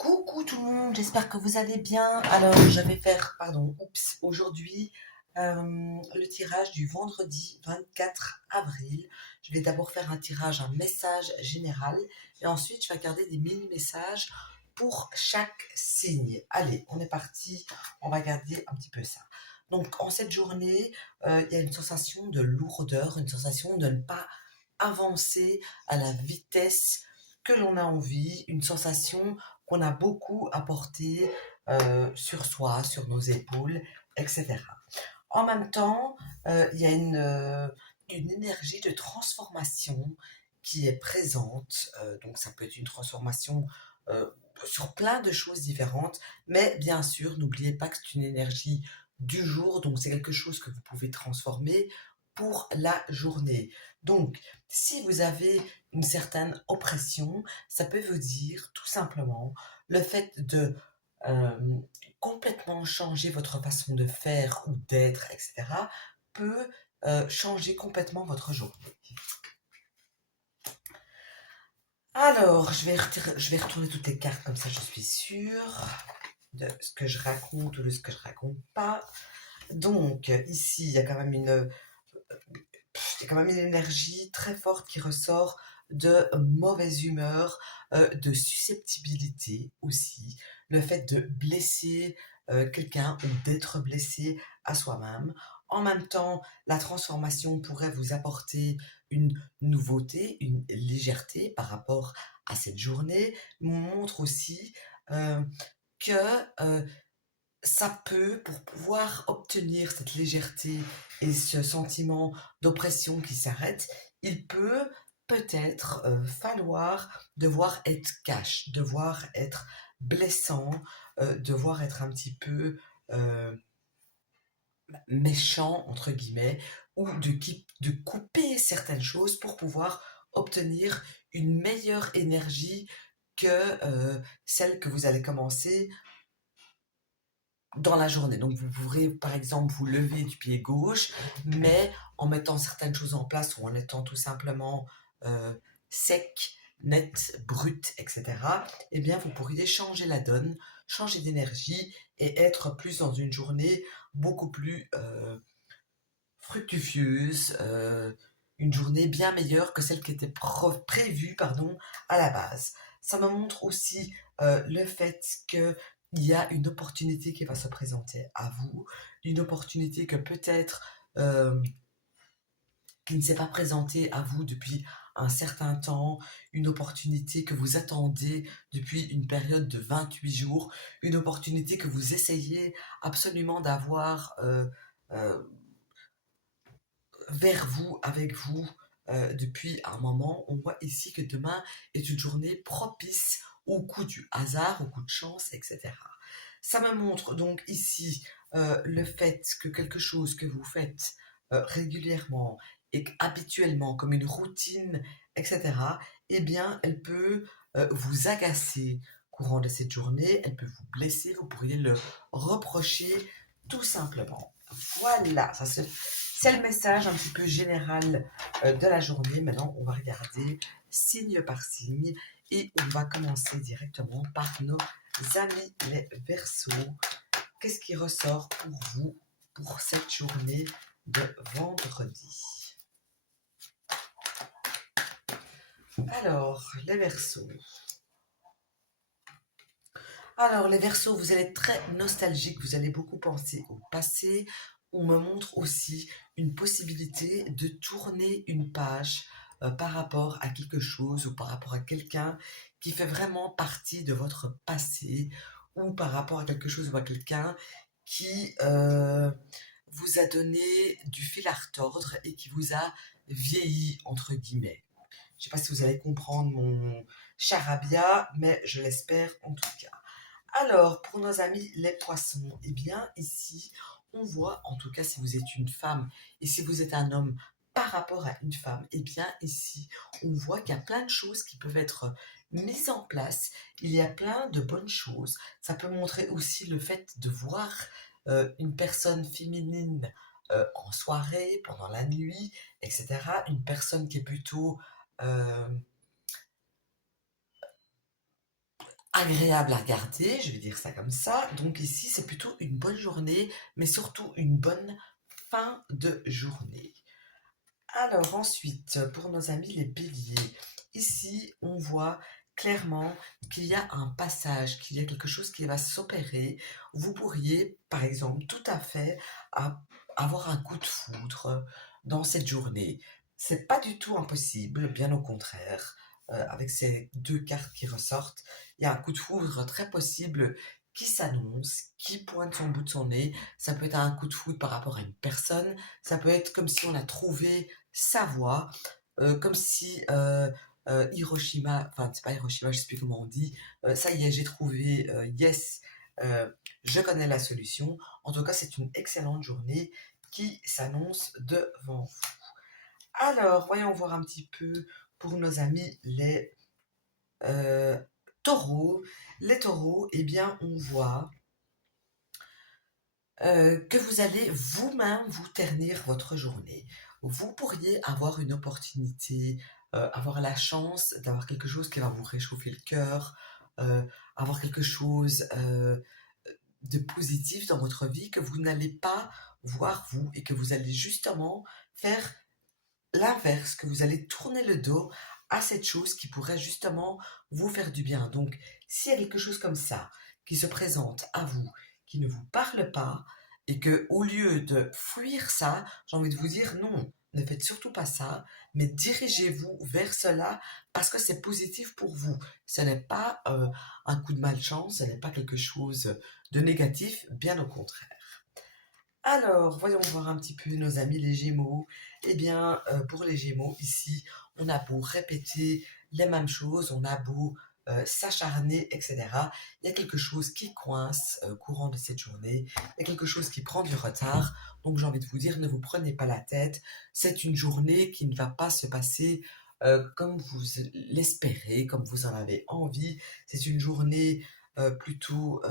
Coucou tout le monde, j'espère que vous allez bien. Alors, je vais faire, aujourd'hui, le tirage du vendredi 24 avril. Je vais d'abord faire un tirage, un message général, et ensuite, je vais garder des mini-messages pour chaque signe. Allez, on est parti, on va regarder un petit peu ça. Donc, en cette journée, il y a une sensation de lourdeur, une sensation de ne pas avancer à la vitesse que l'on a envie, une sensation qu'on a beaucoup à porter sur soi, sur nos épaules, etc. En même temps, il y a une énergie de transformation qui est présente. Donc ça peut être une transformation euh, sur plein de choses différentes, mais bien sûr, n'oubliez pas que c'est une énergie du jour, donc c'est quelque chose que vous pouvez transformer pour la journée. Donc, si vous avez une certaine oppression, ça peut vous dire tout simplement le fait de euh, complètement changer votre façon de faire ou d'être, etc., peut changer complètement votre journée. Alors, je vais retourner toutes les cartes comme ça, je suis sûre de ce que je raconte ou de ce que je raconte pas. Donc, ici, il y a quand même une énergie très forte qui ressort de mauvaise humeur, de susceptibilité aussi, le fait de blesser quelqu'un ou d'être blessé à soi-même. En même temps, la transformation pourrait vous apporter une nouveauté, une légèreté par rapport à cette journée, montre aussi euh, que ça peut, pour pouvoir obtenir cette légèreté et ce sentiment d'oppression qui s'arrête, il peut peut-être falloir devoir être cash, devoir être blessant, devoir être un petit peu euh, méchant, entre guillemets, ou de couper certaines choses pour pouvoir obtenir une meilleure énergie que celle que vous allez commencer dans la journée. Donc vous pourrez par exemple vous lever du pied gauche, mais en mettant certaines choses en place ou en étant tout simplement euh, sec, net, brut, etc., eh bien vous pourriez changer la donne, changer d'énergie et être plus dans une journée beaucoup plus fructueuse, une journée bien meilleure que celle qui était prévue à la base. Ça me montre aussi le fait qu'il y a une opportunité qui va se présenter à vous, une opportunité que peut-être qui ne s'est pas présentée à vous depuis un certain temps, une opportunité que vous attendez depuis une période de 28 jours, une opportunité que vous essayez absolument d'avoir euh, vers vous, avec vous, depuis un moment. On voit ici que demain est une journée propice au coup du hasard, au coup de chance, etc. Ça me montre donc ici le fait que quelque chose que vous faites régulièrement et habituellement comme une routine, etc., eh bien, elle peut vous agacer courant de cette journée, elle peut vous blesser, vous pourriez le reprocher tout simplement. Voilà, c'est le message un petit peu général de la journée. Maintenant, on va regarder signe par signe et on va commencer directement par nos amis les Verseaux. Qu'est-ce qui ressort pour vous pour cette journée de vendredi? Alors, les Verseaux. Alors, les Verseaux, vous allez être très nostalgique, vous allez beaucoup penser au passé. On me montre aussi une possibilité de tourner une page par rapport à quelque chose ou par rapport à quelqu'un qui fait vraiment partie de votre passé ou par rapport à quelque chose ou à quelqu'un qui vous a donné du fil à retordre et qui vous a vieilli, entre guillemets. Je ne sais pas si vous allez comprendre mon charabia, mais je l'espère en tout cas. Alors, pour nos amis les poissons, eh bien, ici, on voit, en tout cas, si vous êtes une femme et si vous êtes un homme par rapport à une femme, eh bien, ici, on voit qu'il y a plein de choses qui peuvent être mises en place. Il y a plein de bonnes choses. Ça peut montrer aussi le fait de voir une personne féminine en soirée, pendant la nuit, etc. Une personne qui est plutôt euh, agréable à regarder, je vais dire ça comme ça. Donc ici, c'est plutôt une bonne journée, mais surtout une bonne fin de journée. Alors ensuite, pour nos amis les béliers, ici, on voit clairement qu'il y a un passage, qu'il y a quelque chose qui va s'opérer. Vous pourriez, par exemple, tout à fait avoir un coup de foudre dans cette journée. C'est pas du tout impossible, bien au contraire. Avec ces deux cartes qui ressortent, il y a un coup de foudre très possible qui s'annonce, qui pointe son bout de son nez. Ça peut être un coup de foudre par rapport à une personne, ça peut être comme si on a trouvé sa voix, comme si Hiroshima, enfin c'est pas Hiroshima, je sais plus comment on dit, ça y est, j'ai trouvé, yes, euh, je connais la solution. En tout cas, c'est une excellente journée qui s'annonce devant vous. Alors, voyons voir un petit peu pour nos amis les euh, taureaux. Les taureaux, eh bien, on voit que vous allez vous-même vous ternir votre journée. Vous pourriez avoir une opportunité, avoir la chance d'avoir quelque chose qui va vous réchauffer le cœur, avoir quelque chose de positif dans votre vie que vous n'allez pas voir vous et que vous allez justement faire l'inverse, que vous allez tourner le dos à cette chose qui pourrait justement vous faire du bien. Donc, s'il y a quelque chose comme ça qui se présente à vous, qui ne vous parle pas, et que au lieu de fuir ça, j'ai envie de vous dire non, ne faites surtout pas ça, mais dirigez-vous vers cela parce que c'est positif pour vous. Ce n'est pas un coup de malchance, ce n'est pas quelque chose de négatif, bien au contraire. Alors, voyons voir un petit peu nos amis les Gémeaux. Eh bien, pour les Gémeaux, ici, on a beau répéter les mêmes choses, on a beau s'acharner, etc. Il y a quelque chose qui coince courant de cette journée, il y a quelque chose qui prend du retard. Donc, j'ai envie de vous dire, ne vous prenez pas la tête. C'est une journée qui ne va pas se passer comme vous l'espérez, comme vous en avez envie. C'est une journée plutôt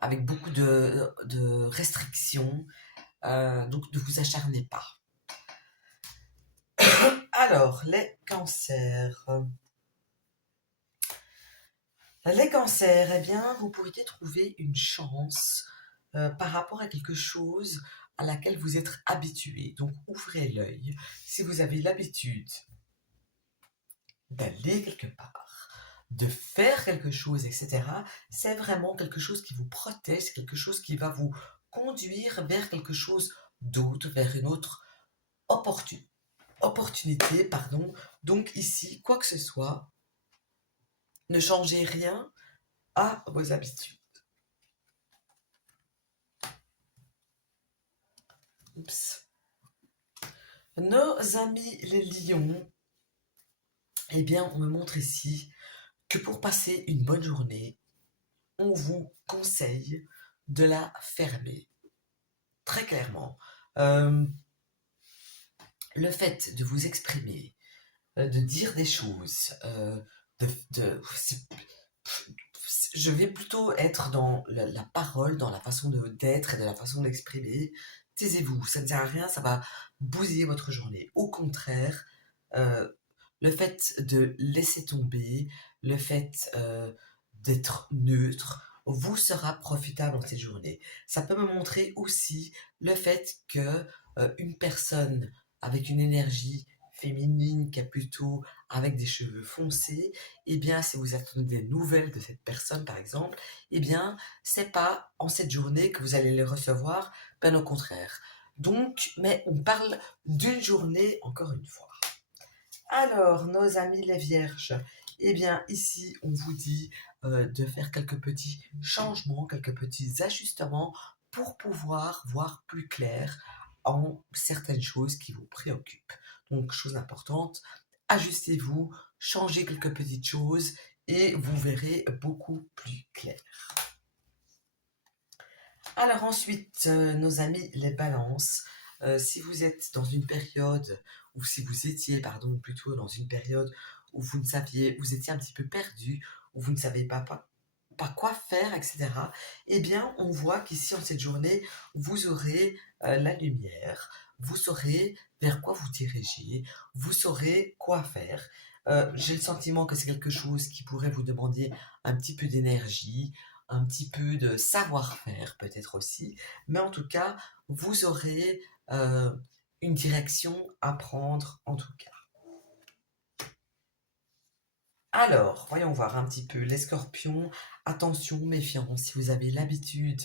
avec beaucoup de restrictions, donc ne vous acharnez pas. Alors, les cancers. Les cancers, eh bien, vous pourriez trouver une chance par rapport à quelque chose à laquelle vous êtes habitué. Donc, ouvrez l'œil. Si vous avez l'habitude d'aller quelque part, de faire quelque chose, etc., c'est vraiment quelque chose qui vous protège, c'est quelque chose qui va vous conduire vers quelque chose d'autre, vers une autre opportunité, pardon. Donc ici, quoi que ce soit, ne changez rien à vos habitudes. Oups. Nos amis les lions, eh bien, on me montre ici que pour passer une bonne journée, on vous conseille de la fermer. Très clairement. Euh, le fait de vous exprimer, de dire des choses, de, je vais plutôt être dans la parole, dans la façon d'être et de la façon d'exprimer. Taisez-vous, ça ne sert à rien, ça va bousiller votre journée. Au contraire, euh, le fait de laisser tomber, le fait d'être neutre, vous sera profitable dans cette journée. Ça peut me montrer aussi le fait que une personne avec une énergie féminine qui est plutôt avec des cheveux foncés, eh bien, si vous attendez des nouvelles de cette personne, par exemple, eh bien, c'est pas en cette journée que vous allez les recevoir, bien au contraire. Donc, mais on parle d'une journée, encore une fois. Alors, nos amis les vierges, eh bien, ici, on vous dit de faire quelques petits changements, quelques petits ajustements pour pouvoir voir plus clair en certaines choses qui vous préoccupent. Donc, chose importante, ajustez-vous, changez quelques petites choses et vous verrez beaucoup plus clair. Alors ensuite, nos amis les balances, si vous êtes dans une période, ou si vous étiez, pardon, plutôt dans une période où vous ne saviez, vous étiez un petit peu perdu, où vous ne savez pas quoi faire, etc., eh bien, on voit qu'ici, en cette journée, vous aurez la lumière, vous saurez vers quoi vous diriger, vous saurez quoi faire. J'ai le sentiment que c'est quelque chose qui pourrait vous demander un petit peu d'énergie, un petit peu de savoir-faire peut-être aussi, mais en tout cas, vous aurez une direction à prendre en tout cas. Alors, voyons voir un petit peu les scorpions. Attention, méfiance, si vous avez l'habitude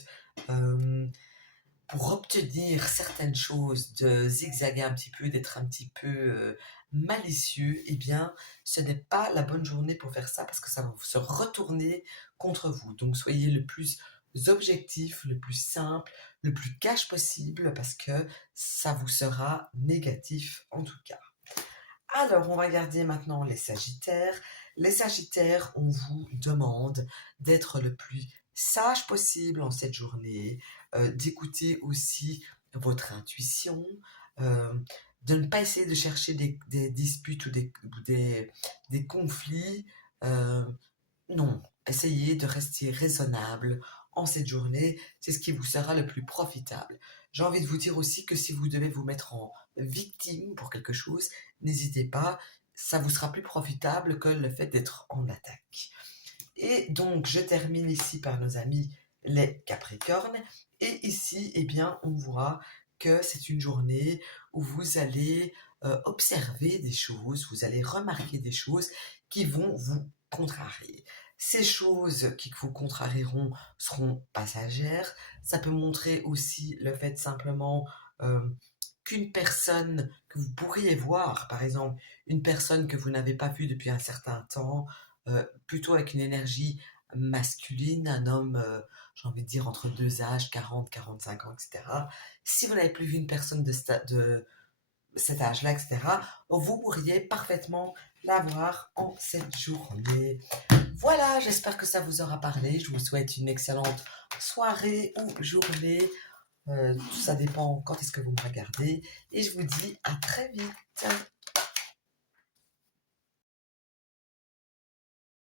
euh, pour obtenir certaines choses, de zigzaguer un petit peu, d'être un petit peu malicieux, eh bien, ce n'est pas la bonne journée pour faire ça parce que ça va se retourner contre vous. Donc, soyez le plus objectif, le plus simple, le plus cash possible parce que ça vous sera négatif en tout cas. Alors, on va regarder maintenant les Sagittaires. Les Sagittaires, on vous demande d'être le plus sage possible en cette journée, d'écouter aussi votre intuition, euh, de ne pas essayer de chercher des disputes ou des conflits. euh, non, essayez de rester raisonnable en cette journée, c'est ce qui vous sera le plus profitable. J'ai envie de vous dire aussi que si vous devez vous mettre en victime pour quelque chose, n'hésitez pas, ça vous sera plus profitable que le fait d'être en attaque. Et donc, je termine ici par nos amis les Capricornes. Et ici, eh bien, on voit que c'est une journée où vous allez observer des choses, vous allez remarquer des choses qui vont vous contrarier. Ces choses qui vous contrarieront seront passagères. Ça peut montrer aussi le fait simplement euh, qu'une personne que vous pourriez voir, par exemple, une personne que vous n'avez pas vue depuis un certain temps, plutôt avec une énergie masculine, un homme, j'ai envie de dire, entre deux âges, 40, 45 ans, etc. Si vous n'avez plus vu une personne de cet âge-là, etc., vous pourriez parfaitement l'avoir en cette journée. Voilà, j'espère que ça vous aura parlé. Je vous souhaite une excellente soirée ou journée. Tout ça dépend quand est-ce que vous me regardez. Et je vous dis à très vite.